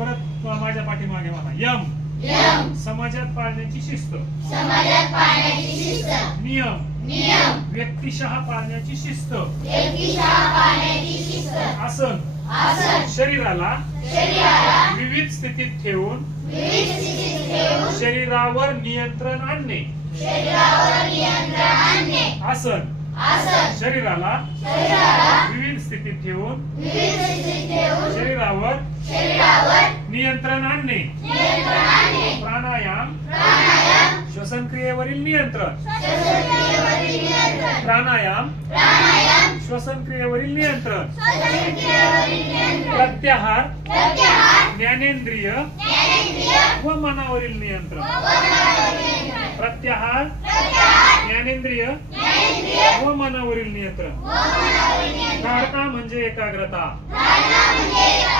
परत माझ्या पाठीमागे म्हणा. यम यम समाजात पाळण्याची शिस्त. समाजात पाळण्याची शिस्त. नियम नियम व्यक्तिशः पाळण्याची शिस्त. व्यक्तिशः पाळण्याची शिस्त. आसन आसन शरीराला शरीराला विविध स्थितीत ठेवून विविध स्थितीत ठेवून शरीरावर नियंत्रण आणणे. शरीरावर नियंत्रण आणणे. आसन आसन शरीराला शरीराला विविध स्थितीत ठेवून विविध स्थितीत ठेवून शरीरावर नियंत्रण आणणे. आणणे. प्राणायाम प्राणायाम श्वसन क्रियेवरील नियंत्रण. श्वसनक्रियेवरील नियंत्रण. प्राणायाम प्राणायाम श्वसन क्रियेवरील नियंत्रण. श्वसनक्रियेवरील नियंत्रण. प्रत्याहार प्रत्याहार ज्ञानेंद्रिय ज्ञानेंद्रिय व मनावरील नियंत्रण. मनावरील नियंत्रण. प्रत्याहार प्रत्याहार ज्ञानेंद्रिय ज्ञानेंद्रिय व मनावरील नियंत्रण. व मनावरील नियंत्रण. धारणा म्हणजे एकाग्रता. धारणा म्हणजे